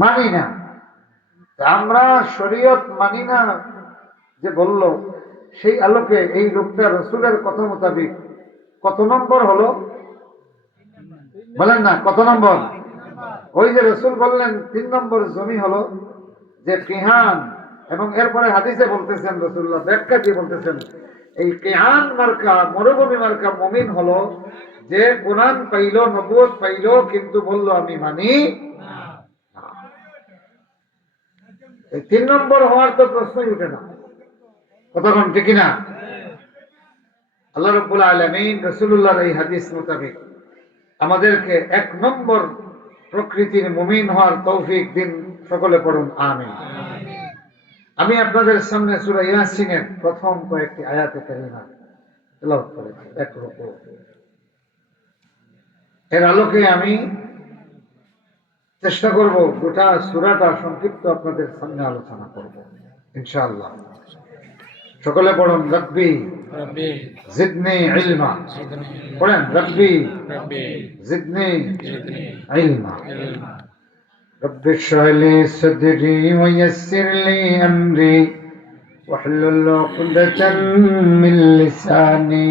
মানি না। আমরা শরীয়ত মানি না যে বলল, সেই আলোকে এই লোকটা রসুলের কথা মোতাবিক কত নম্বর হলো বলেন না, কত নম্বর? ওই যে রসুল বললেন 3 নম্বর জমি হলো যে কিহান, এবং এরপরে হাদিসে বলতেছেন রসুল্লাহ ব্যাখ্যা দিয়ে বলতেছেন এই কিহান মার্কা মরুভূমি মার্কা মুমিন হলো যে কোরআন পাইলো, নবুয়ত পাইলো, কিন্তু বলল আমি মানি না। এই 3 নম্বর হওয়ার তো প্রশ্নই উঠে না। কতক্ষণ ঠিক না? আল্লাহ রাব্বুল আলামিন রাসূলুল্লাহর এই হাদিস মোতাবেক আমাদেরকে 1 নম্বর প্রকৃতির মুমিন হওয়ার তৌফিক দিন। সকলে পড়ুন আমিন। আমি আপনাদের সামনে সূরা ইয়াসিনের প্রথম কয়েকটি আয়াতে কারিমা তেলাওয়াত করেছি, এক রুকু। এর আলোকে আমি চেষ্টা করব গোটা সূরাটা সংক্ষিপ্ত আপনাদের সামনে আলোচনা করব ইনশাআল্লাহ। সকলে পড়ুন রব্বি জিদনি ইলমা। পড়েন রব্বি জিদনি ইলমা। রব্বি ইশরাহ লি সাদরি ওয়া ইয়াসসির লি আমরি ওয়াহলুল উকদাতাম মিন লিসানি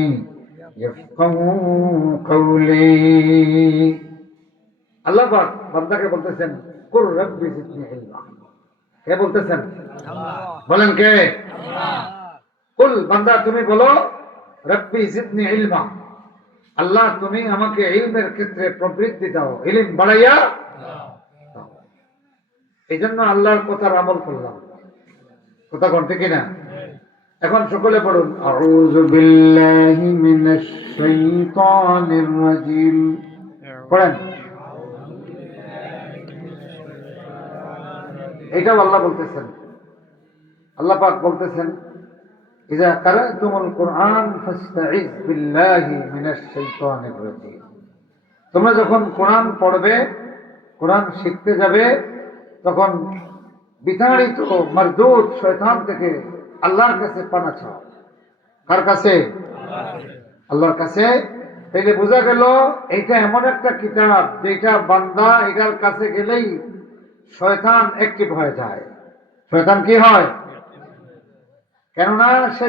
ইয়াফকাহু কওলি। আল্লাহ পাক বান্দাকে বলতেছেন কুর রব্বি জিদনি ইলমা। কে বলতেছেন? আল্লাহ। বলেন কে? আল্লাহ। কুল বান্দা তুমি বলো রব্বি জিদনি ইলমা, আল্লাহ তুমি আমাকে ইলমের ক্ষেত্রে প্রবৃদ্ধি দাও, ইলম বাড়াইয়া দাও। এই জন্য আল্লাহর কথার আমল করলাম। কথা কোন ঠিক না? এখন সকলে পড়ুন আউযু বিল্লাহি মিনাশ শাইতানির রাজিম। পড়েন। এটাও আল্লাহ বলতেছেন, আল্লাহ পাক বলতেছেন ইযা কারাতুমুল কুরআন ফাস্তাইজ বিল্লাহি মিনাশ শাইতানির রাজিম। তোমরা যখন কোরআন পড়বে, কোরআন শিখতে যাবে, তখন বিতাড়িত মারদুদ শয়তান থেকে আল্লাহর কাছে পানা চাও। কার কাছে? আল্লাহর কাছে। তাইলে বোঝা গেল এটা এমন একটা কিতাব যেটা বান্দা এটার কাছে গেলেই শয়তান অ্যাক্টিভ হয়ে যায়। শয়তান কি হয়? কেননা সে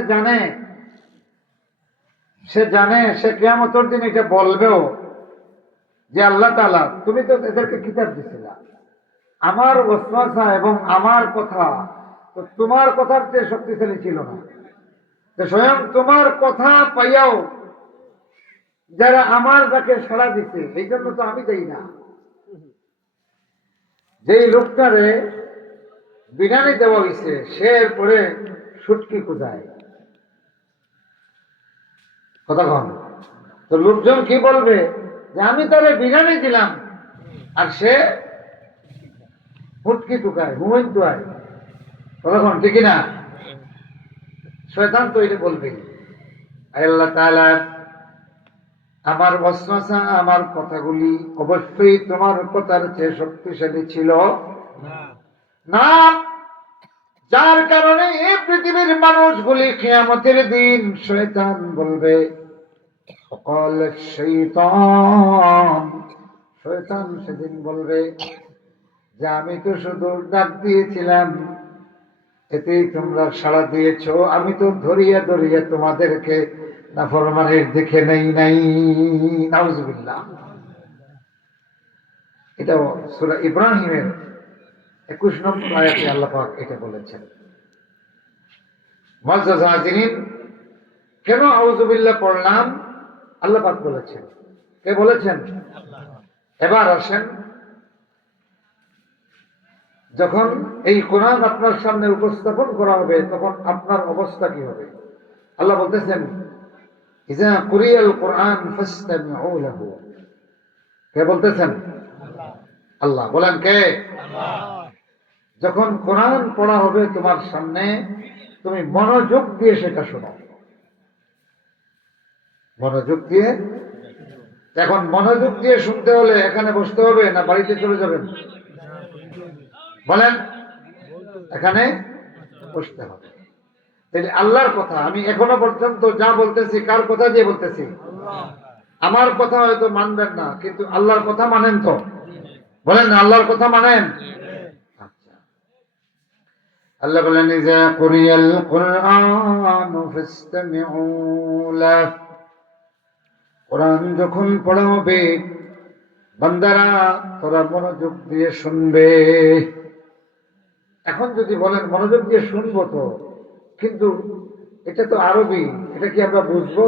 জানে সে কিয়ামতের দিন এটা বলবেও যে আল্লাহ তাআলা তুমি তো এদেরকে কিতাব দিছিলা, আমার ওয়াসওয়াসা এবং আমার কথা তো তোমার কথার চেয়ে শক্তিশালী ছিল না, তো স্বয়ং তোমার কথা পাইয়াও যারা আমার ডাকে সাড়া দিছে এই জন্য তো আমি দেই না। যেই লোকটারে বিনানি দেওয়া হয়েছে সে এরপরে সুটকি খোঁজায়। কথা কন তো লোকজন কি বলবে যে আমি তারে বিনানি দিলাম আর সে ফুটকি টুকায়, হুমইন টুকায়। কথা কন ঠিক না? শয়তান তো এটা বলবে আল্লাহ তাআলা আমার ওয়াসওয়াসা আমার কথাগুলি অবশ্যই তোমার কথার চেয়ে শক্তিশালী ছিল না, যার কারণে এই পৃথিবীর মানুষগুলি কিয়ামতের দিন শয়তান বলবে অকাল শয়তান, শয়তান সেদিন বলবে যে আমি তো শুধু ডাক দিয়েছিলাম এতেই তোমরা সাড়া দিয়েছো, আমি তো ধরিয়া ধরিয়া তোমাদেরকে নাফরমানের দেখে নাই। নাউজুবিল্লাহ। এটা সূরা ইব্রাহিমের 21 নম্বর আয়াতে আল্লাহ পাক এটা বলেছেন। মুআজ্জাজ হাজিরিন, কেন আউযুবিল্লাহ পড়লাম? আল্লাহ পাক বলেছেন। কে বলেছেন? আল্লাহ। এবার আসেন, যখন এই কোরআন আপনার সামনে উপস্থাপন করা হবে তখন আপনার অবস্থা কি হবে? আল্লাহ বলতেছেন ইযা কুরিয়াল কুরআন ফাসতামিউ লাহু। কে বলতেছেন? আল্লাহ। বলেন কে? আল্লাহ। যখন কোরআন পড়া হবে তোমার সামনে তুমি মনোযোগ দিয়ে সেটা শোনো, মনোযোগ দিয়ে। এখন মনোযোগ দিয়ে শুনতে হলে এখানে বসতে হবে না বাড়িতে চলে যাবেন? বলেন। এখানে বসতে হবে। তাহলে আল্লাহর কথা আমি এখনো পর্যন্ত যা বলতেছি কার কথা দিয়ে বলতেছি? আমার কথা হয়তো মানবেন না, কিন্তু আল্লাহর কথা মানেন তো? বলেন না আল্লাহর কথা মানেন? আল্লাহ বলেন ইযা কুরিয়াল কুরআনু ফাসতামিউ লাহু, কোরআন যখন পড়া হবে বান্দারা তোরা মনোযোগ দিয়ে শুনবে। এখন যদি বলেন মনোযোগ দিয়ে শুনবো তো, কিন্তু এটা তো আরবি, এটা কি আমরা বুঝবো?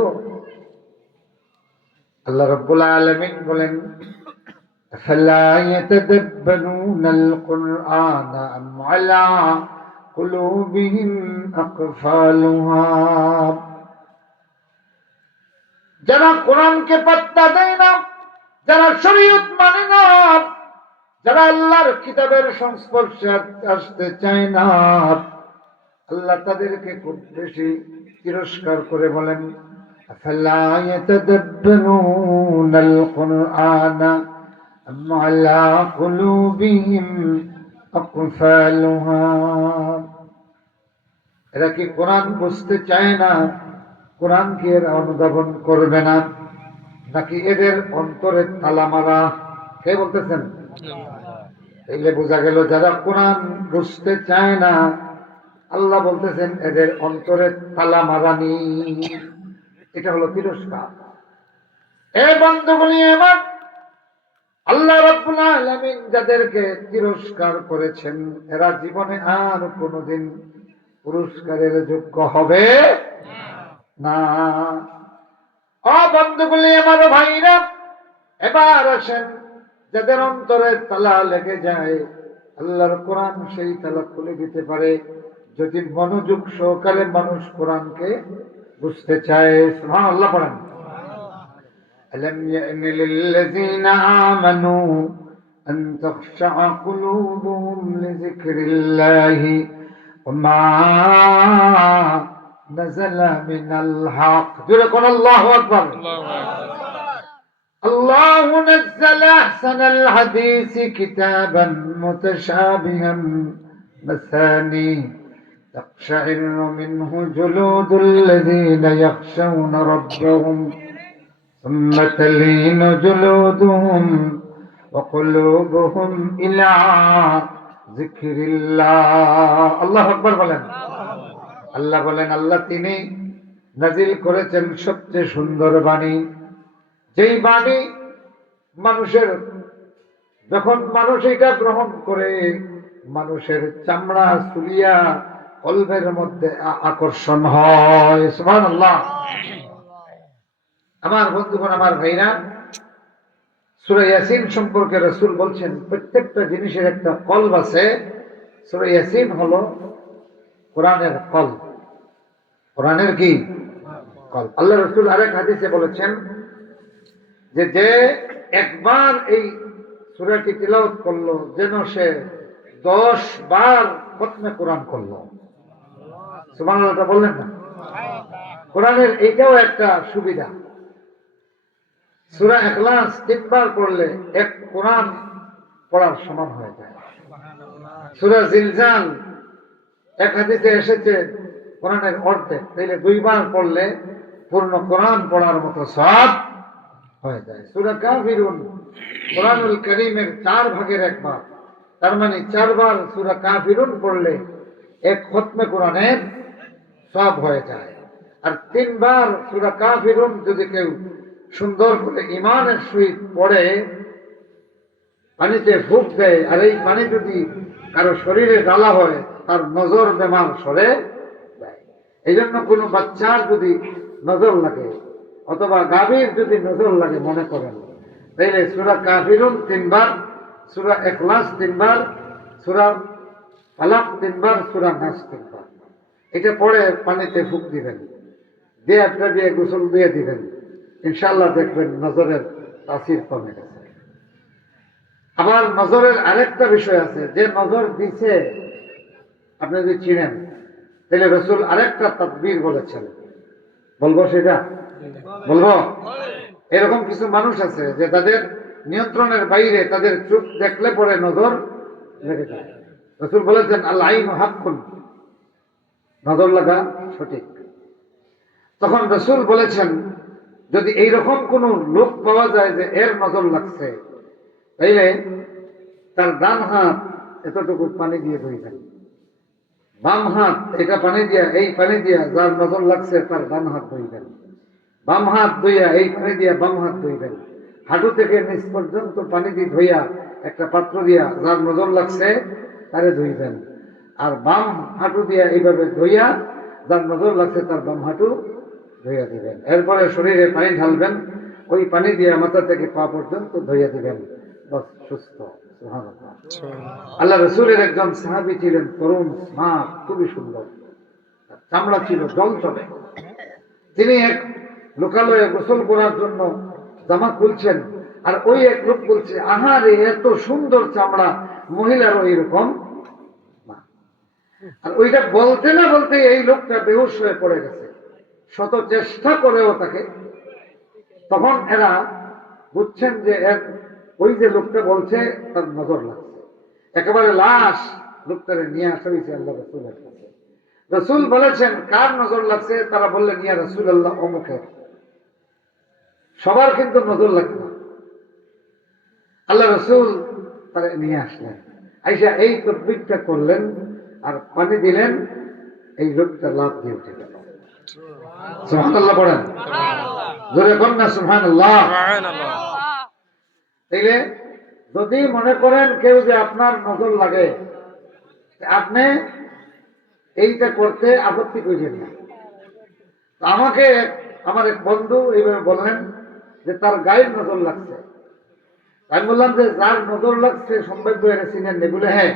আল্লাহ রাব্বুল আলামিন বলেন আফালা ইয়াতাদাব্বারুনাল কুরআনা আম আলা কুলুবিহিম আকফালুহা। যারা কোরআনকে পাত্তা দেয় না, যারা শরীয়ত মানে না, যারা আল্লাহর কিতাবের সংস্পর্শে আসতে চায় না, আল্লাহ তাদেরকে খুব বেশি তিরস্কার করে বলেন আফালা ইয়াতাদাব্বারুনাল কুরআনা আম আলা কুলুবিহিম আকফালুহা। এরা কি কোরআন বুঝতে চায় না? কোরআন কি এরা অনুধাবন করবে না, নাকি এদের অন্তরে তালা মারা? কে বলতেছেন? এগুলো বোঝা গেল যারা কোরআন বুঝতে চায় না, আল্লাহ বলতেছেন এদের অন্তরে তালা মারানি। এটা হলো তিরস্কার। এই বন্ধুগুলি এবার আল্লাহ রাব্বুল আলামিন যাদেরকে তিরস্কার করেছেন, এরা জীবনে আর কোনোদিন পুরস্কারের যোগ্য হবে না। ও বন্ধুগুলি আমার ভাইরা, এবার আসেন যাদের অন্তরে তালা লেগে যায়, আল্লাহর কোরআন সেই তালা খুলে দিতে পারে যদি মনোযোগ সহকারে মানুষ কোরআনকে বুঝতে চায়। সুবহানাল্লাহ পড়েন। ألم يأن للذين آمنوا أن تخشع قلوبهم لذكر الله وما نزل من الحق. جل الله أكبر. الله نزل أحسن الحديث كتابا متشابها مثاني تقشعر منه جلود الذين يخشون ربهم ثم تلين جلودهم وقلوبهم إلى ذكر الله. الله أكبر বলেন। আল্লাহ বলেন আল্লাহ তিনি নাজিল করেছেন সবচেয়ে সুন্দর বাণী, যেই বাণী মানুষের যখন মানুষ এটা গ্রহণ করে মানুষের চামড়া চুলিয়া কলবের মধ্যে আকর্ষণ হয়। সুবহানাল্লাহ। আমার বন্ধুগণ, আমার ভাইরা, সূরা ইয়াসিন সম্পর্কে রাসূল বলছেন প্রত্যেকটা জিনিসের একটা কলব আছে। সূরা ইয়াসিন হলো কোরআনের কলব। কোরআনের কি কলব? আল্লাহ রাসূল আরেক হাদিসে বলেছেন যে যে একবার এই সূরাটি তিলাওয়াত করলো যেন সে 10 বার খতমে কোরআন করলো। সুবহানাল্লাহ বললেন না? কোরআনের এইটাও একটা সুবিধা। সূরা ইখলাস 3 বার পড়লে এক কোরআন পড়ার সমান হয়ে যায়। সূরা জিলজাল এক হাদিসে এসেছে কোরআনের অর্ধেক, তাইলে 2 বার পড়লে পূর্ণ কোরআন পড়ার মতো সওয়াব হয়ে যায়। সূরা কাফিরুন কোরআনুল কারীমের 4 ভাগের 1 ভাগ, তার মানে 4 বার সূরা কাফিরুন পড়লে এক খতমে কোরআনের সওয়াব হয়ে যায়। আর 3 বার সূরা কাফিরুন যদি কেউ সুন্দর করে ঈমানের সহিত পড়ে পানিতে ফুঁক দেয়, আর এই পানি যদি কারো শরীরে ঢালা হয় তার নজর বেমার সরে যায়। এই জন্য কোনো বাচ্চার যদি নজর লাগে অথবা গাভীর যদি নজর লাগে মনে করেন, তাইলে সূরা কাফিরুন 3 বার, সূরা ইখলাস 3 বার, সূরা ফালাক 3 বার, সূরা নাস 3 বার, এটা পড়ে পানিতে ফুঁক দিবেন, দিয়ে একটা দিয়ে গোসল দিয়ে দিবেন, ইনশাআল্লাহ দেখবেন নজরের তাসির কমে গেছে। আবার নজরের আরেকটা বিষয় আছে, যে নজর দিছে আপনি যদি চিনেন তাহলে রাসূল আরেকটা তাদবীর বলেছেন। বলবো সেটা? বলবো? এরকম কিছু মানুষ আছে যে তাদের নিয়ন্ত্রণের বাইরে, তাদের চোখ দেখলে পরে নজর লেগে যায়। রাসূল বলেছেন আল আইনু হাক্কুন, নজর লাগা সঠিক। তখন রাসূল বলেছেন যদি এইরকম কোন লোক পাওয়া যায় যে এর নজর লাগছে, তাইলে তার ডান হাত এতটুকু পানি দিয়ে ধুইবেন, বাম হাত এটা পানি দিয়া, এই পানি দিয়া যার নজর লাগছে তার ডান হাত ধুইবেন। বাম হাত ধুইয়া এই পানি দিয়া বাম হাত ধুইবেন। হাঁটু থেকে নিচ পর্যন্ত পানি দিয়ে ধুইয়া একটা পাত্র দিয়া যার নজর লাগছে তারে ধুইবেন। আর বাম হাঁটু দিয়া এইভাবে ধুইয়া যার নজর লাগছে তার বাম হাঁটু ধুইয়া দিবেন। এরপরে শরীরে পানি ঢালবেন, ওই পানি দিয়ে মাথা থেকে পা পর্যন্ত ধুইয়া দিবেন। বস, সুস্থ। সুবহানাল্লাহ। আল্লাহ রসুলের একজন সাহাবী ছিলেন, তরুণ, স্মার্ট, খুবই সুন্দর, চামড়া ছিল জল চলে। তিনি এক লোকালয়ে গোসল করার জন্য জামা খুলছেন, আর ওই এক লোক বলছে, আহারে এত সুন্দর চামড়া, মহিলারও এরকম না। আর ওইটা বলতে না বলতে এই লোকটা বেহুশ হয়ে পড়ে গেছে। শত চেষ্টা করেও তাকে, তখন এরা বুঝছেন যে ওই যে লোকটা বলছে তার নজর লাগছে। একেবারে লাশ লোকটারে নিয়ে আসা হয়েছে আল্লাহ রসুলের কাছে। রসুল বলেছেন, কার নজর লাগছে? তারা বললেন, ইয়া রাসূলুল্লাহ, অমুকের। সবার কিন্তু নজর লাগবে না। আল্লাহ রসুল তারা নিয়ে আসলেন, আইসা এই তদবিরটা করলেন আর পানি দিলেন, এই লোকটা লাভ দিয়ে উঠে গেল। সুবহানাল্লাহ পড়েন, জোরে কোন না সুবহানাল্লাহ। তাইলে যদি মনে করেন কেউ যে আপনার নজর লাগে, আপনি এইটা করতে আপত্তি করেন না। আমাকে আমার এক বন্ধু এইভাবে বললেন যে তার গায়ের নজর লাগছে। আমি বললাম যে যার নজর লাগছে সম্ভাব্য এরা চিনেন নি? বলে হ্যাঁ,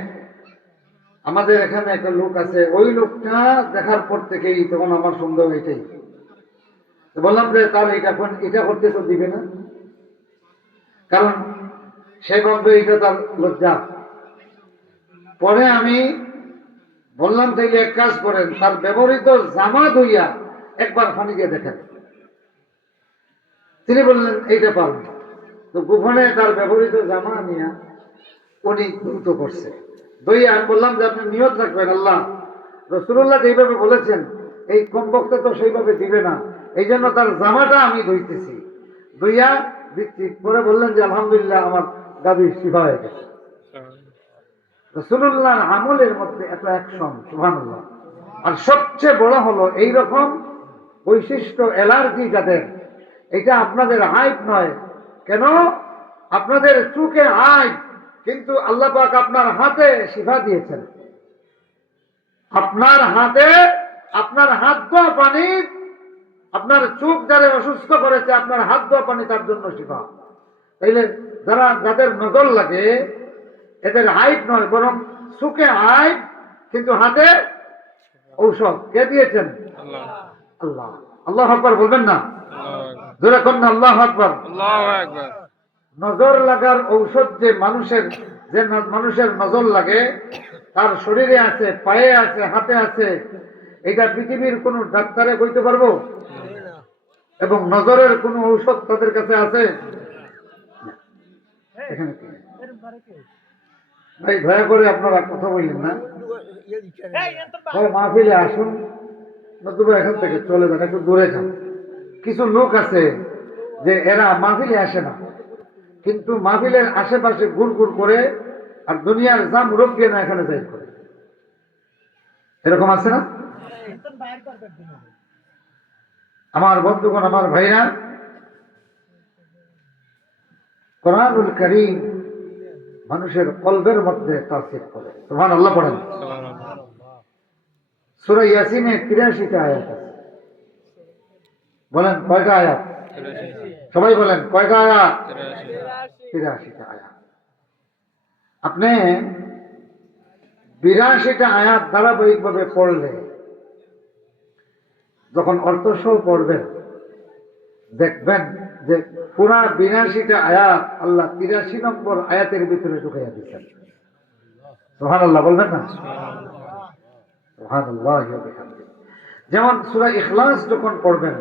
আমাদের এখানে একটা লোক আছে, ওই লোকটা দেখার পর থেকেই তখন আমার সন্দেহ এটাই। বললাম যে তার এটা করতে তো দিবে না, কারণ সে ভাববে এটা তার লজ্জা। পরে আমি বললাম, তাইলে এক কাজ করেন, তার ব্যবহৃত জামা ধুইয়া একবার পানি দিয়ে দেখেন। তিনি বললেন এইটা পারবেন। তো গোপনে তার ব্যবহৃত জামা নিয়ে উনি দ্রুত করছে দইয়া। আমি বললাম যে আপনি নিয়ত রাখবেন, আল্লাহ রাসূলুল্লাহ যেইভাবে বলেছেন এই কমপক্ষে তো সেইভাবে দিবে না, এই জন্য তার জামাটা আমি ধুইতেছি। ধুইয়া দিচ্ছি। পরে বললেন যে আলহামদুলিল্লাহ, আমার গাভীর শিফা হয়ে গেছে। রাসূলুল্লাহর আমলের মধ্যে এত অ্যাকশন, সুবহানাল্লাহ। আর সবচেয়ে বড় হলো এইরকম বৈশিষ্ট্য অ্যালার্জি যাদের, এটা আপনাদের আইব নয়। কেন? আপনাদের চোখে আইব, কিন্তু আল্লাহ পাক আপনার হাতে শিফা দিয়েছেন। আপনার হাতে, আপনার হাত ধোয়া পানি, আপনার চোখ যারা অসুস্থ করেছে, আপনার হাত ধোয়া পানি তার জন্য শিফা। তাইলে যাদের নজর লাগে এদের আইব নয়, বরং চোখে আইব কিন্তু হাতে ঔষধ। কে দিয়েছেন? আল্লাহ। আল্লাহু আকবার বলবেন না? জোরে কোন না আল্লাহু আকবার। নজর লাগার ঔষধ যে মানুষের নজর লাগে, তার শরীরে আছে, পায়ে আছে, হাতে আছে, এটা পৃথিবীর কোন ডাক্তারে কইতে পারবো? এবং নজরের কোন ঔষধ তাদের কাছে আছে? এখানে ভাই দয়া করে আপনারা কথা বললেন না, মাহফিলে আসুন, নতুবা এখান থেকে চলে যান, একটু দূরে যান। কিছু লোক আছে যে এরা মাহফিলে আসে না, কিন্তু মাহফিলের আশেপাশে ঘুরঘুর করে, আর দুনিয়ার যা মুরব্বী না এখানে যাই করে। এরকম আছে না? আমার বন্ধুগণ, আমার ভাইরা, কোরআনুল কারীম মানুষের কলবের মধ্যে তাসির করে। সুবহানাল্লাহ পড়েন। সূরা ইয়াসিনে ৮৩টা আয়াত আছে। বলেন কয়টা আয়াত? সবাই বলেন কয়টা আয়াত? ৮৩টা আয়াত। আপনি ৮২টা আয়াত ধারাবাহিকভাবে পড়লে, যখন অর্থসহ পড়বেন, দেখবেন যে পুরা ৮২টা আয়াত আল্লাহ ৮৩ নম্বর আয়াতের ভিতরে ঢুকাইয়া দিচ্ছেন। সুবহানাল্লাহ বলবেন না? সুবহানাল্লাহ। যেমন সূরা ইখলাস যখন পড়বেন,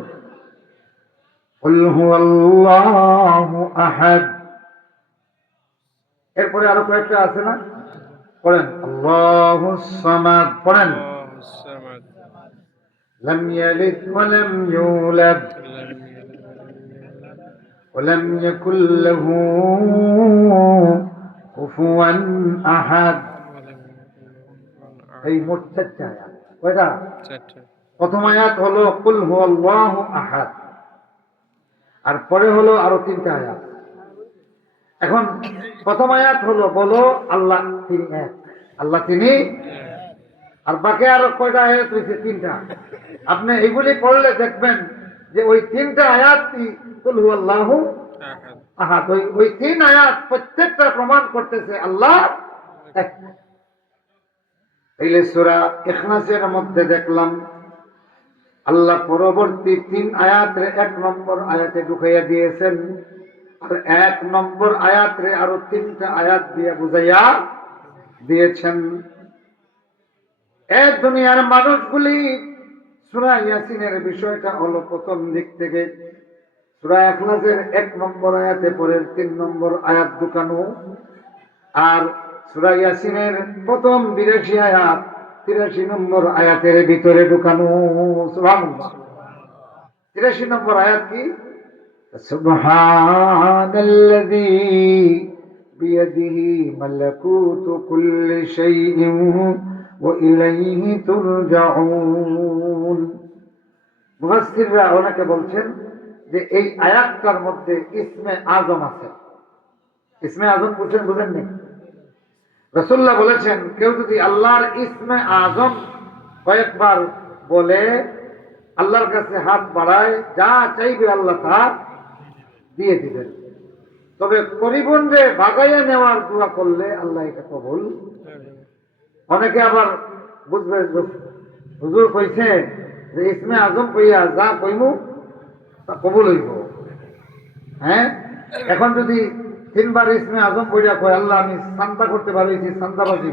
কুল হুয়াল্লাহু আহাদ, এরপরে আরো কয়েকটা আছে না? পড়েন আল্লাহুস সামাদ, পড়েন লাম ইয়ালিদ ওয়া লাম ইউলাদ ওয়া লাম ইয়াকুল লাহু কুফুয়ান আহাদ। এই মোট 4টা আয়াত। কয়টা? 4টা। প্রথম আয়াত হলো কুল হুয়াল্লাহু আহাদ, আর পরে হলো আরো 3টা আয়াত। এখন প্রথম আয়াত হলো বলো আল্লাহ তিনি এক, আল্লাহ তিনি, আর বাকি আরো কয়টা আয়াত হয়েছে? 3টা। আপনি এগুলি পড়লে দেখবেন যে ওই 3টা আয়াতই কুল হুয়াল্লাহু আহাদ, ওই 3 আয়াত প্রত্যেকটা প্রমাণ করতেছে আল্লাহ এক। এই সূরা ইখলাসের মধ্যে দেখলাম আল্লাহ পরবর্তী 3 আয়াতে 1 নম্বর আয়াতে ঢুকাইয়া দিয়েছেন, আর 1 নম্বর আয়াতে আরো 3টা আয়াত দিয়ে বুঝাইয়া দিয়েছেন। এই দুনিয়ার মানুষগুলি সূরা ইয়াসিনের বিষয়টা হলো প্রথম দিক থেকে সূরা ইখলাসের 1 নম্বর আয়াতে পরের 3 নম্বর আয়াত ঢুকানো, আর সূরা ইয়াসিনের প্রথম 82 আয়াত 83 নম্বর আয়াতের ভিতরে ঢুকানো। সুবহানাল্লাহ। 83 নম্বর আয়াত কি? সুবহানাল্লাযী বিয়াদিহি মালাকুতু কুল্লি শাইইন ওয়া ইলাইহি তুরজাউন। মুফাসসিররা অনেকে বলছেন যে এই আয়াতটার মধ্যে ইসমে আজম আছে। ইসমে আজম বুঝেননি? রাসূলুল্লাহ বলেছেন কেউ যদি আল্লাহর ইসমে আজম কয়েকবার বলে, আল্লাহর কাছে হাত বাড়ায়, যা চাইবে আল্লাহ তা দিয়ে দিবেন। তবে করিবনরে ভাগাইয়া নেওয়ার দোয়া করলে আল্লাহ এটা কবুল। অনেকে আবার বুঝবে হুজুর কইছে যে ইসমে আজম কইয়া যা কইমু তা কবুল হইব। হ্যাঁ, এখন যদি 3 বার ইসমে আজম কইয়া কয় আল্লাহ আমি সান্তা করতে পারিছি, সান্তাবাজি,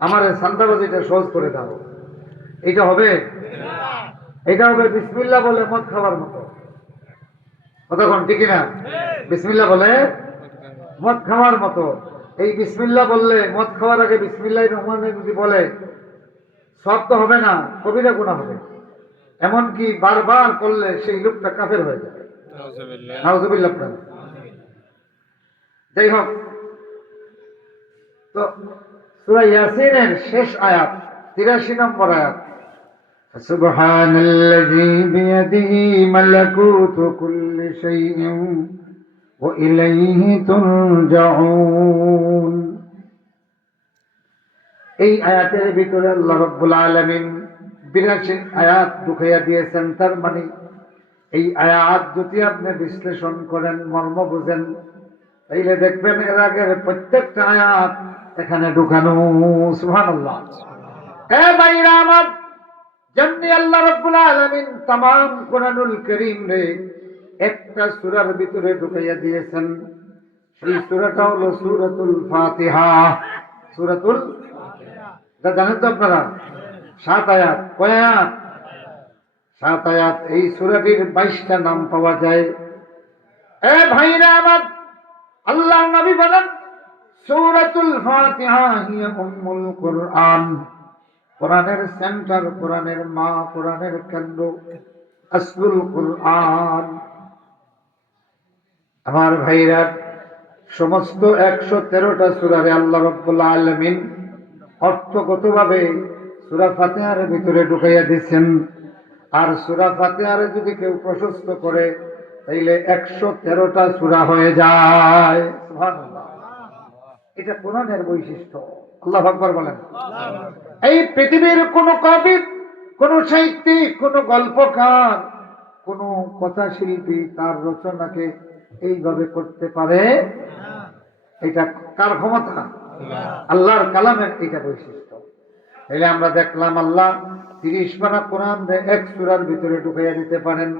আমার সান্তাবাজিটা সহজ করে দাও, এটা হবে? এটা হবে বিসমিল্লাহ বলে মদ খাওয়ার মতো। কতক্ষণ ঠিক না? বিসমিল্লাহ বলে মদ খাওয়ার মতো। এই বিসমিল্লাহ বললে, মদ খাওয়ার আগে বিসমিল্লাহির রহমানির রহিম যদি বলে, সব তো হবে না, কবিরা গুনাহ হবে। এমনকি বারবার করলে সেই লোকটা কাফের হয়ে যাবে। নাউযুবিল্লাহ। যাই হোক, তো সূরা ইয়াসিনের শেষ আয়াত 83 নম্বর আয়াত, সুবহানাল্লাযী বিয়াদিহি মালাকুতু কুল্লি শাইইন ওয়া ইলাইহি তুরজাউন। এই আয়াতের ভিতরে আল্লাহ রাব্বুল আলামিন 82 আয়াত ঢুকাইয়া দিয়েছেন। তার মানে এই আয়াত যদি আপনি বিশ্লেষণ করেন, মর্ম বুঝেন, তাইলে দেখবেন এর আগের প্রত্যেকটা আয়াত এখানে ঢুকানো। সুবহানাল্লাহ। এ ভাইরা আমার, যেমনি আল্লাহ রাব্বুল আলামিন तमाम কুরআনুল কারীম রে একটা সূরার ভিতরে ঢুকাইয়া দিয়েছেন, সেই সূরাটা হলো সূরাতুল ফাতিহা। সূরাতুল ফাতিহা জানেন তো আপনারা? 7 আয়াত। কয় আয়াত? 7 আয়াত। এই সূরাটির 22টা নাম পাওয়া যায়। এ ভাইরা আমার, আল্লাহ নবী বলেন সূরাতুল ফাতিহা হিয়া উম্মুল কুরআন। কোরআনের সেন্টার, কোরআনের মা, কোরআনের কেন্দ্র, আসলুল কুরআন। আমার ভাইরা, সমস্ত 113টা সূরারে আল্লাহ রাব্বুল আলামিন অর্থগতভাবে সূরা ফাতিহার ভিতরে ঢুকাইয়া দিয়েছেন। আর সূরা ফাতিহার যদি কেউ প্রশস্ত করে তাইলে 113টা সূরা হয়ে যায়। সুবহানাল্লাহ। এটা কোরআনের বৈশিষ্ট্য। আল্লাহু আকবার বলেন। এই পৃথিবীর কোন কবি, কোন সাহিত্যিক, কোন গল্পকার, কোন কথা শিল্পী তার রচনাকে এইভাবে করতে পারে? এটা কার ক্ষমতা? আল্লাহর কালামের এটা বৈশিষ্ট্য। তাহলে আমরা দেখলাম আল্লাহ 30 পারা কোরআন এক সূরার ভিতরে ঢুকাইয়া দিতে পারেন।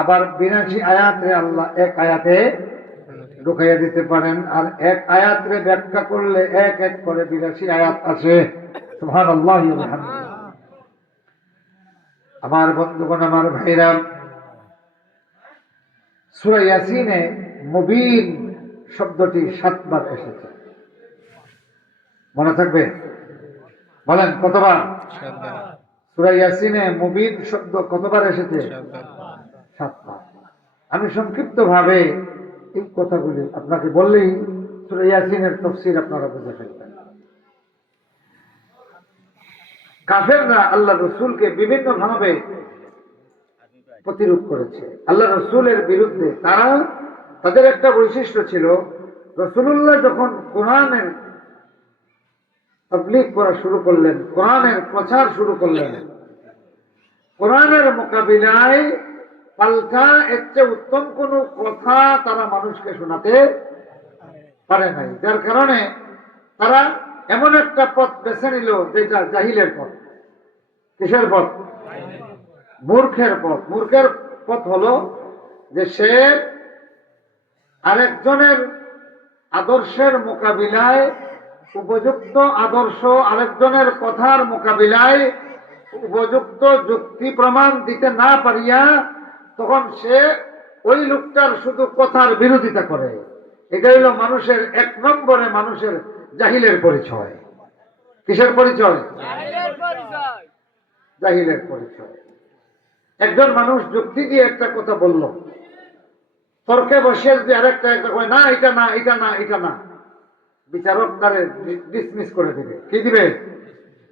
আবার 82 আয়াতে আল্লাহ এক আয়াতে ঢুকাইয়া দিতে পারেন। আর এক আয়াতে ব্যাখ্যা করলে এক এক করে 82 আয়াত আছে। সুবহানাল্লাহ ওয়া বিহামদিহি। আমার বন্ধুগণ, আমার ভাইরা, সূরা ইয়াসিনে মুবিন শব্দটি 7 বার এসেছে। মনে থাকবে? বলেন কতবার? 7 বার। সূরা ইয়াসিনে মুবিন শব্দ কতবার এসেছে? 7 বার। আমি সংক্ষিপ্ত ভাবে এই কথাগুলি আপনাকে বললেই সূরা ইয়াসিনের তাফসীর আপনারা বুঝে ফেলবেন। কাফেররা আল্লাহ রসুলকে বিভিন্ন ভাবে প্রতিরোধ করেছে। আল্লাহ রসুলের বিরুদ্ধে তাদের একটা বৈশিষ্ট্য ছিল, রসুল্লাহ যখন কোরআনের তাবলীগ করা শুরু করলেন, কোরআনের প্রচার শুরু করলেন, কোরআনের মোকাবিলায় পাল্টা এর চেয়ে উত্তম কোন কথা তারা মানুষকে শোনাতে পারে নাই। যার কারণে তারা এমন একটা পথ বেছে নিল যেটা জাহিলের পথ। কিসের পথ? মূর্খের পথ। মূর্খের পথ হলো যে সে আরেকজনের আদর্শের মোকাবিলায়, উপযুক্ত আদর্শ আরেকজনের কথার মোকাবিলায় উপযুক্ত যুক্তি প্রমাণ দিতে না পারিয়া তখন সে ওই লোকটার শুধু কথার বিরোধিতা করে। এটা হইল মানুষের এক নম্বরে মানুষের জাহিলের পরিচয়। কিসের পরিচয়? জাহিলের পরিচয়। একজন মানুষ যুক্তি দিয়ে একটা কথা বলল, তর্কে বসে যদি আরেকটা একটা কয় না এটা না এটা না এটা না, বিচারক তারে ডিসমিস করে দিবে। কি দিবে?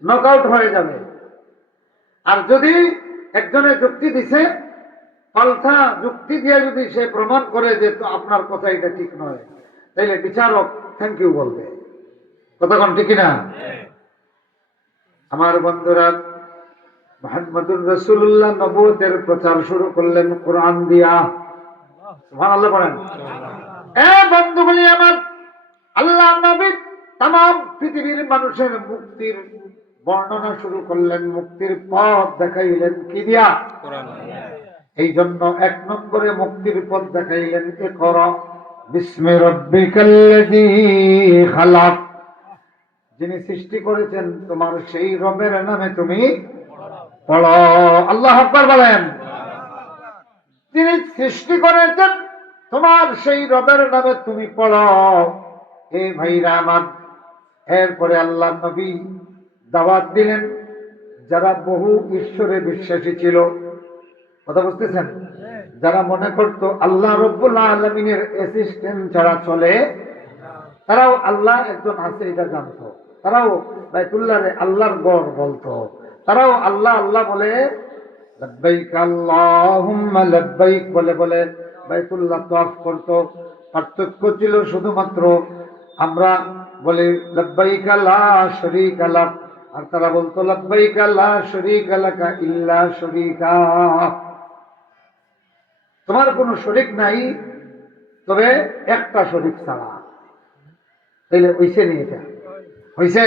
নকআউট হয়ে যাবে। আর যদি একজনের যুক্তি দিছে, পাল্টা যুক্তি দিয়ে যদি সে প্রমাণ করে যে তো আপনার কথা এটা ঠিক নয়, তাইলে বিচারক থ্যাংক ইউ বলবে। কতক্ষণ ঠিক না? আমার বন্ধুরা, মুহাম্মদুর রাসূলুল্লাহ নবুয়তের প্রচার শুরু করলেন কোরআন দিয়া। সুবহানাল্লাহ বলেন। বন্ধুগুলি আমার, আল্লাহ নবী তামাম পৃথিবীর মানুষের মুক্তির বর্ণনা শুরু করলেন, মুক্তির পথ দেখাইলেন কি দিয়া? কোরআন। এই জন্য এক নম্বরে মুক্তির পথ দেখাইলেন ইকরা বিস্মি রাব্বিকাল্লাযী খালাক। যিনি সৃষ্টি করেছেন তোমার সেই রবের নামে তুমি পড়ো। আল্লাহু আকবার বলেন। যিনি সৃষ্টি করেছেন তোমার সেই রবের নামে তুমি পড়ো। হে ভাইরা আমার, এরপরে আল্লাহ নবী দাওয়াত দিলেন যারা বহু ঈশ্বরে বিশ্বাসী ছিল। কথা বুঝতেছেন? যারা মনে করতো আল্লাহ রব্বুল আলামিনের অ্যাসিস্ট্যান্ট ছাড়া চলে, তারাও আল্লাহ একজন আছে এটা জানতো। তারাও বাইতুল্লাহরে আল্লাহর গড় বলতো। তারাও আল্লাহ আল্লাহ বলে লব্বাইক আল্লাহুম্মা লব্বাইক বলে বলে বাইতুল্লাহ তাওয়াফ করতো। পার্থক্য ছিল শুধুমাত্র আমরা বলি লব্বাইক লা শারীকা লাক, আর তারা বলতো লব্বাইক লা শারীকা লাকা ইল্লা শারীকা, তোমার কোনো শরীক নাই তবে একটা শরীক ছাড়া। তাইলে হইছে নি? এটা হইছে?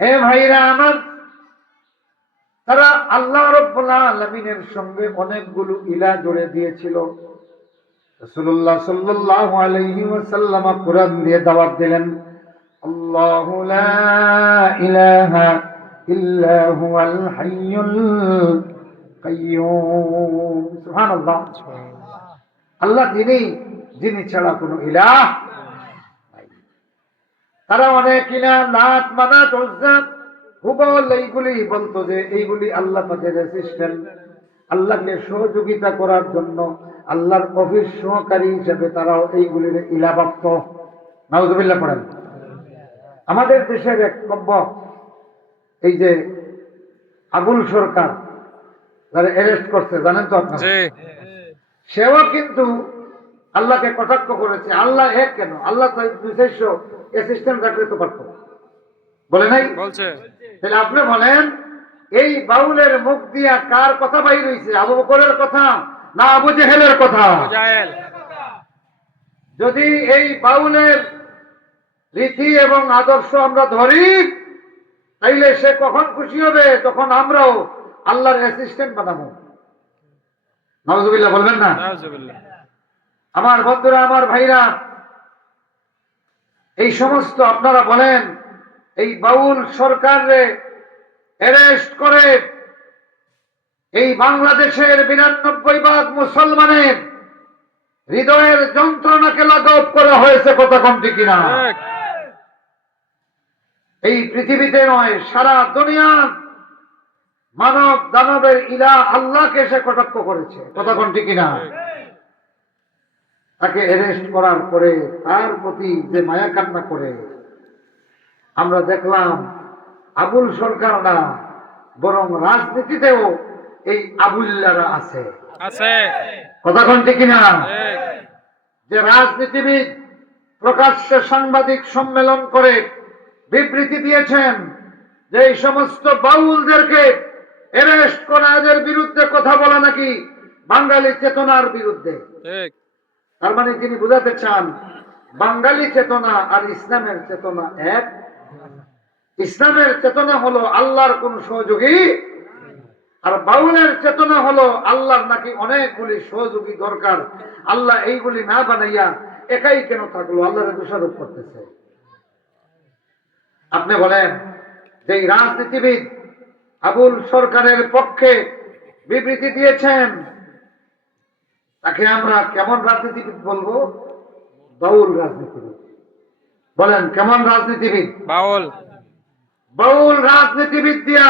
হে ভাইরা আমার, তারা আল্লাহ রাব্বুল আলামিনের সঙ্গে অনেকগুলো ইলাহ জুড়ে দিয়েছিল। রাসূলুল্লাহ সাল্লাল্লাহু আলাইহি ওয়াসাল্লাম কোরআন দিয়ে দাওয়াত দিলেন, আল্লাহু লা ইলাহা ইল্লা হুয়াল হাইয়ুল কাইয়্যুম। সুবহানাল্লাহ। আল্লাহ যিনি ছাড়া কোনো ইলাহ নাই। তারা অনেক ইলাহ, লাত, মানাত, উজ্জা, হুবল এইগুলি বলতো যে এইগুলি আল্লাহ পাকের অ্যাসিস্ট্যান্ট, আল্লাহকে সহযোগিতা করার জন্য আল্লাহর অফিস সহকারী হিসেবে তারাও এইগুলির ইলাহ ভাবত। নাউযুবিল্লাহ পড়েন। আমাদের দেশের এক কব্য, এই যে আবুল সরকার যারা অ্যারেস্ট করছে জানেন তো আপনারা? সেও কিন্তু আল্লাহকে কটাক্ষ করেছে। আল্লাহ এক কেন? আল্লাহ তাই ২০০ অ্যাসিস্ট্যান্ট রাখলে তো পারত, বলে নাই? বলছে। তাহলে আপনি বলেন, এই বাউলের মুখ দিয়া কার কথা বাইর হইছে? আবু বকরের কথা না আবু জেহেলের কথা? যদি এই বাউলের রীতি এবং আদর্শ আমরা ধরি, তাইলে সে কখন খুশি হবে? তখন আমরাও আল্লাহর অ্যাসিস্ট্যান্ট বানাবো। নাউযুবিল্লাহ বলবেন না? আমার বন্ধুরা, আমার ভাইরা, এই সমস্ত আপনারা বলেন, এই বাউল সরকারে অ্যারেস্ট করে এই বাংলাদেশের ৯২% মুসলমানের হৃদয়ের যন্ত্রণাকে লাঘব করা হয়েছে। কথা কোন ঠিক কিনা? এই পৃথিবীতে নয়, সারা দুনিয়া মানব দানবের ইলাহ আল্লাহকে সে কটাক্ষ করেছে। কথা কোন ঠিক কিনা? তাকে অ্যারেস্ট করার পরে তার প্রতি যে মায়া কান্না করে আমরা দেখলাম, আবুল সরকার না, বরং রাজনীতিতেও এই আবুল্লারা আছে। কথা কোন ঠিক কিনা? যে রাজনীতিবিদ প্রকাশ্যে সাংবাদিক সম্মেলন করে বিবৃতি দিয়েছেন যে এই সমস্ত বাউলদেরকে অ্যারেস্ট করা, এদের বিরুদ্ধে কথা বলা নাকি বাঙালি চেতনার বিরুদ্ধে। তার মানে তিনি বোঝাতে চান বাঙালি চেতনা আর ইসলামের চেতনা এক। ইসলামের চেতনা হলো আল্লাহর কোন সহযোগী, আর বাউলের চেতনা হলো আল্লাহর নাকি অনেকগুলি সহযোগী দরকার, আল্লাহ এইগুলি না বানাইয়া একাই কেন থাকলো, আল্লাহর দোষারোপ করতেছে। আপনি বলেন যে রাজনীতিবিদ আবুল সরকারের পক্ষে বিবৃতি দিয়েছেন, তাকে আমরা কেমন রাজনীতিবিদ বলবো? বাউল রাজনীতিবিদ। বলেন কেমন রাজনীতিবিদ? বাউল। বাউল রাজনীতিবিদ দিয়া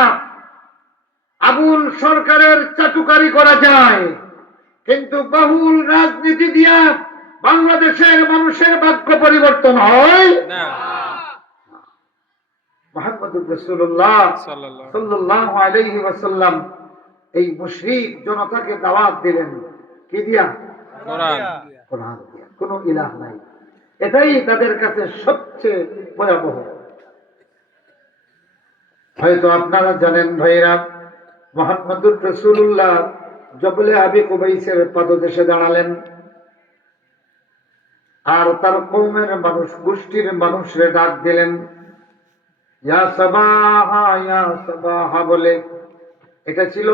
আবুল সরকারের চাটুকারি করা যায়, কিন্তু বাউল রাজনীতি দিয়া বাংলাদেশের মানুষের ভাগ্য পরিবর্তন হয় না। মুহাম্মদুর রাসূলুল্লাহ সাল্লাল্লাহু আলাইহি ওয়াসাল্লাম এই মুশরিক জনতাকে দাওয়াত দিলেন কি দিয়া? কোরআন দিয়া। কোনো ইলাহ নাই, এটাই তাদের কাছে সবচেয়ে ভয়াবহ। হয়তো আপনারা জানেন ভাইরা, মুহাম্মদুর রাসূলুল্লাহ জবলে আবি কুবাইসের পাদদেশে দাঁড়ালেন, আর তার কওমের মানুষ, গোষ্ঠীর মানুষরে ডাক দিলেন ইয়া সাবাহা ইয়া সাবাহা বলে। এটা ছিল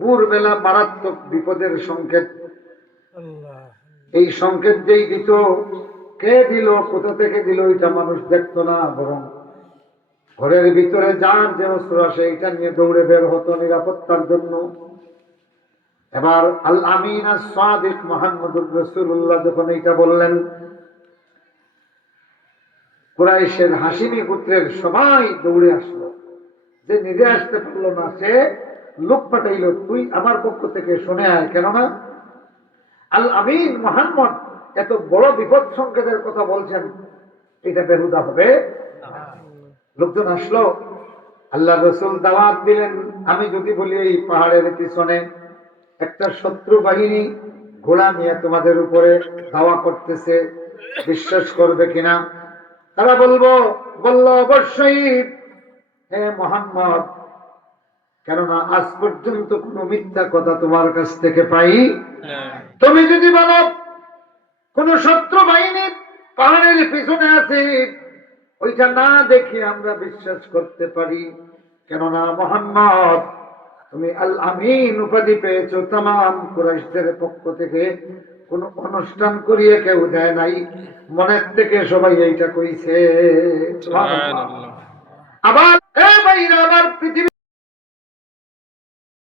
ভোরবেলা মারাত্মক বিপদের সংকেত। এই সংকেত যেই দিত, কে দিল, কোথা থেকে দিল, এটা মানুষ দেখতো না, বরং ঘরের ভিতরে যার যে অস্ত্র আসে এটা নিয়ে দৌড়ে বের হতো নিরাপত্তার জন্য। এবার আল আমিন আস-সাদিক মুহাম্মদুর রাসূলুল্লাহ যখন এটা বললেন, কুরাইশের হাশিমি গোত্রের সবাই দৌড়ে আসলো। যে নিজে আসতে পারলো না সে লোক পাঠাইল, তুই আমার পক্ষ থেকে শুনে আয়, কেননা আল আমিন মুহাম্মদ এত বড় বিপদ সংকেতের কথা বলছেন, এটা বেহুদা হবে। লোকজন আসলো, আল্লাহ রাসূল দাওয়াত দিলেন, আমি যদি বলি এই পাহাড়ের পিছনে একটা শত্রু বাহিনী ঘোড়া নিয়ে তোমাদের উপরে ধাওয়া করতেছে, বিশ্বাস করবে কিনা? তারা বলল অবশ্যই হে মুহাম্মদ, কেননা আজ পর্যন্ত কোন মিথ্যা কথা তোমার কাছ থেকে পাই। তুমি যদি বলো কোন শত্রু বাহিনী পাহাড়ের পিছনে আছে, ওইটা না দেখে আমরা বিশ্বাস করতে পারি, কেননা মুহাম্মদ তুমি আল আমিন উপাধি পেয়েছো, তামাম কুরাইশদের পক্ষ থেকে কোন অনুষ্ঠান করিয়ে কেউ দেয় নাই, মনের থেকে সবাই এইটা কইছে। আবার এই ভাইরা, আবার পৃথিবী